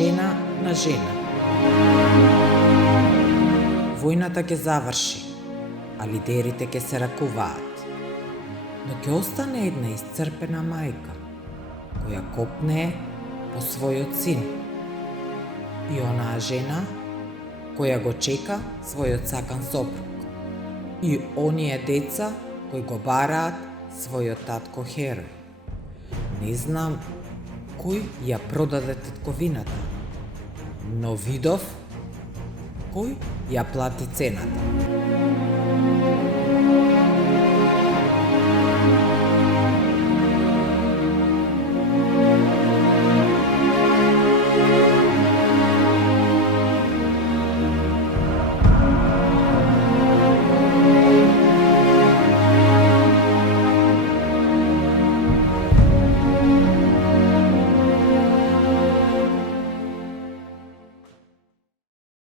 жена на жена. Војната ќе заврши, а лидерите ќе се ракуваат. Но ќе остане една исцрпена мајка, која копнее по својот син. И онаа жена, која го чека својот сакан сопруг. И оние деца, кои го бараат својот татко херој. Не знам кој ја продаде татковината, но видов кој ја плати цената.